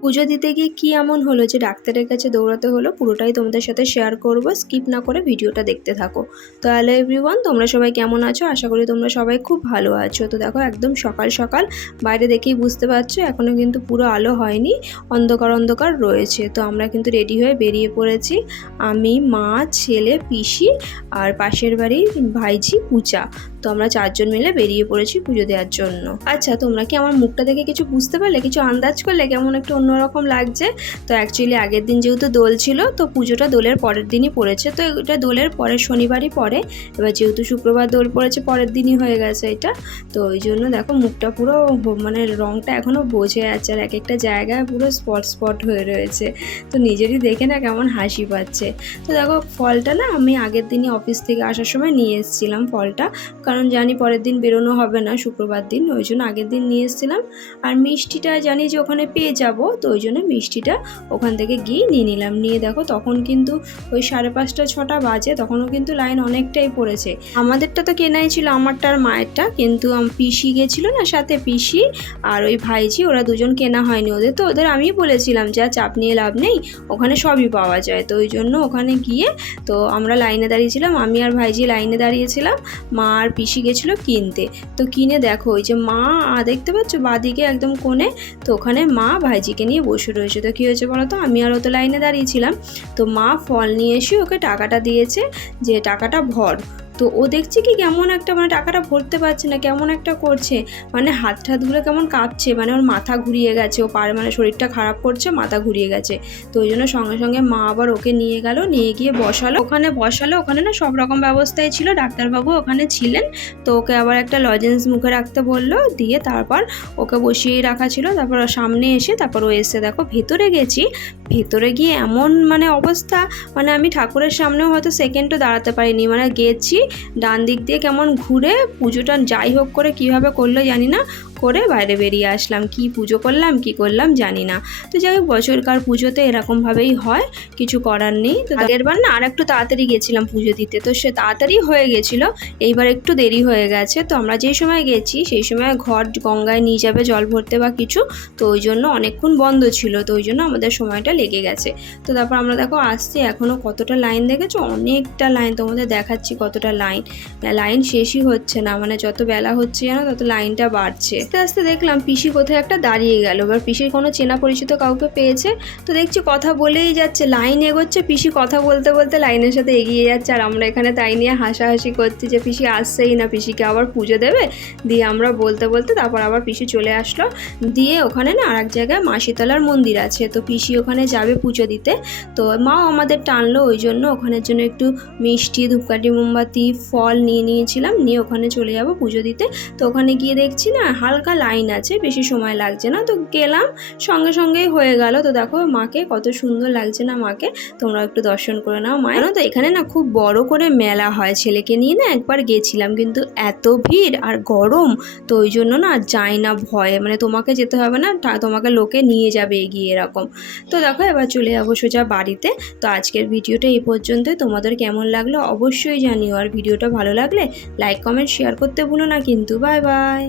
পুজো দিতে গিয়ে কি এমন হলো যে ডাক্তারের কাছে দৌড়াতে হলো, পুরোটাই তোমাদের সাথে শেয়ার করব। স্কিপ না করে ভিডিওটা দেখতে থাকো। তো হ্যালো এভরিওয়ান, তোমরা সবাই কেমন আছো? আশা করি তোমরা সবাই খুব ভালো আছো। তো দেখো একদম সকাল সকাল, বাইরে দেখেই বুঝতে পারছো এখনও কিন্তু পুরো আলো হয়নি, অন্ধকার অন্ধকার রয়েছে। তো আমরা কিন্তু রেডি হয়ে বেরিয়ে পড়েছি, আমি, মা, ছেলে, পিসি আর পাশের বাড়ির ভাইঝি পূজা। তো আমরা চারজন মিলে বেরিয়ে পড়েছি পুজো দেওয়ার জন্য। আচ্ছা, তোমরা কি আমার মুখটা দেখে কিছু বুঝতে পারলে, কিছু আন্দাজ করলে কেমন একটু অন্যরকম লাগছে? তো অ্যাকচুয়ালি আগের দিন যেহেতু দোল ছিল, তো পুজোটা দোলের পরের দিনই পড়েছে, তো এটা দোলের পরের শনিবারই পড়ে। এবার যেহেতু শুক্রবার দোল পড়েছে, পরের দিনই হয়ে গেছে এটা। তো ওই জন্য দেখো মুখটা পুরো মানে রঙটা এখনও বোঝা যাচ্ছে, আর এক একটা জায়গায় পুরো স্পট স্পট হয়ে রয়েছে। তো নিজেরই দেখে না কেমন হাসি পাচ্ছে। তো দেখো ফলটা না আমি আগের দিনই অফিস থেকে আসার সময় নিয়ে এসেছিলাম ফলটা, কারণ জানি পরের দিন বেরোনো হবে না শুক্রবার দিন, ওই জন্য আগের দিন নিয়ে এসেছিলাম। আর মিষ্টিটা জানি যে ওখানে পেয়ে যাব, তো ওই জন্য মিষ্টিটা ওখান থেকে গিয়ে নিয়ে নিলাম। নিয়ে দেখো তখন কিন্তু ওই 5:30 6টা বাজে, তখনও কিন্তু লাইন অনেকটাই পড়েছে। আমাদেরটা তো কেনাই ছিল, আমারটা আর মায়েরটা, কিন্তু পিসি গেছিলো না সাথে, পিসি আর ওই ভাইজি, ওরা দুজন কেনা হয়নি ওদের। তো ওদের আমি বলেছিলাম যে চাপ নিয়ে লাভ নেই, ওখানে সবই পাওয়া যায়। তো ওই জন্য ওখানে গিয়ে তো আমরা লাইনে দাঁড়িয়েছিলাম, আমি আর ভাইজি লাইনে দাঁড়িয়েছিলাম, মা আর পিসি গেছিলো কিনতে। তো কিনে দেখো ওই যে মা দেখতে পাচ্ছ বাদিকে একদম কোণে, তো ওখানে মা ভাইজিকে নিয়ে বসে রয়েছে। তো কী হয়েছে বলো তো, আমি আর ও তো লাইনে দাঁড়িয়েছিলাম, তো মা ফল নিয়ে এসে ওকে টাকাটা দিয়েছে যে টাকাটা ভর। তো ও দেখছি কি কেমন একটা মানে টাকাটা ভরতে পারছে না, কেমন একটা করছে, মানে হাত ঠাতগুলো কেমন কাঁপছে, মানে ওর মাথা ঘুরিয়ে গেছে, ও পারে মানে শরীরটা খারাপ করছে, মাথা ঘুরিয়ে গেছে। তো ওই জন্য সঙ্গে সঙ্গে মা আবার ওকে নিয়ে গেল, নিয়ে গিয়ে বসালো বসালো। ওখানে না সব রকম ব্যবস্থাই ছিল, ডাক্তারবাবু ওখানে ছিলেন। তো ওকে আবার একটা লজেন্স মুখে রাখতে বললো, দিয়ে তারপর ওকে বসিয়েই রাখা ছিল। তারপর সামনে এসে তারপর ও এসে দেখো ভেতরে গেছি, ভেতরে গিয়ে এমন মানে অবস্থা, মানে আমি ঠাকুরের সামনেও হয়তো সেকেন্ডও দাঁড়াতে পারিনি, মানে গেছি ডান দিক দিয়ে কেমন ঘুরে পুজোটা যাই হোক করে কীভাবে করলো জানি না, করে বাইরে বেরিয়ে আসলাম। কি পুজো করলাম কি করলাম জানি না। তো যাই হোক বছরকার পুজোতে এরকমভাবেই হয়, কিছু করার নেই। তো আগের বার না আর একটু তাড়াতাড়ি গেছিলাম পুজো দিতে, তো সে তাড়াতাড়ি হয়ে গেছিলো, এইবার একটু দেরি হয়ে গেছে। তো আমরা যেই সময় গেছি সেই সময় ঘট গঙ্গায় নিয়ে যাবে জল ভরতে বা কিছু, তো ওই জন্য অনেকক্ষণ বন্ধ ছিল, তো ওই জন্য আমাদের সময়টা লেগে গেছে। তো তারপর আমরা দেখো আসছি, এখনও কতটা লাইন দেখেছো, অনেকটা লাইন, তোমাদের দেখাচ্ছি কতটা লাইন। লাইন শেষই হচ্ছে না, মানে যত বেলা হচ্ছে জানো তত লাইনটা বাড়ছে। আস্তে আস্তে দেখলাম পিসি কোথায় একটা দাঁড়িয়ে গেল, এবার পিসির কোনো চেনা পরিচিত কাউকে পেয়েছে, তো দেখছি কথা বলেই যাচ্ছে, লাইন এগোচ্ছে, পিসি কথা বলতে বলতে লাইনের সাথে এগিয়ে যাচ্ছে, আর আমরা এখানে তাই নিয়ে হাসাহাসি করছি যে পিসি আসছেই না, পিসিকে আবার পুজো দেবে। দিয়ে আমরা বলতে বলতে তারপর আবার পিসি চলে আসলো। দিয়ে ওখানে না আর এক জায়গায় মা শীতলার মন্দির আছে, তো পিসি ওখানে যাবে পুজো দিতে। তো মাও আমাদের টানলো, ওই জন্য ওখানের জন্য একটু মিষ্টি, ধূপকাঠি, মোমবাতি, ফল নিয়ে নিয়েছিলাম, নিয়ে ওখানে চলে যাব পুজো দিতে। তো ওখানে গিয়ে দেখছি না হালকা লাইন আছে, বেশি সময় লাগছে না, তো গেলাম, সঙ্গে সঙ্গেই হয়ে গেল। তো দেখো মাকে কত সুন্দর লাগছে না মাকে, তোমরা একটু দর্শন করে নাও মায়ের। তো এখানে না খুব বড় করে মেলা হয়, ছেলেকে নিয়ে না একবার গেছিলাম, কিন্তু এত ভিড় আর গরম, তো ওই জন্য না যাই না ভয়ে, মানে তোমাকে যেতে হবে না, তোমাকে লোকে নিয়ে যাবে এগিয়ে এরকম। তো দেখো এবার চলে যাবো সোজা বাড়িতে। তো আজকের ভিডিওটা এই পর্যন্তই, তোমাদের কেমন লাগলো অবশ্যই জানিও, আর ভিডিওটা ভালো লাগলে লাইক কমেন্ট শেয়ার করতে ভুলো না কিন্তু। Bye bye.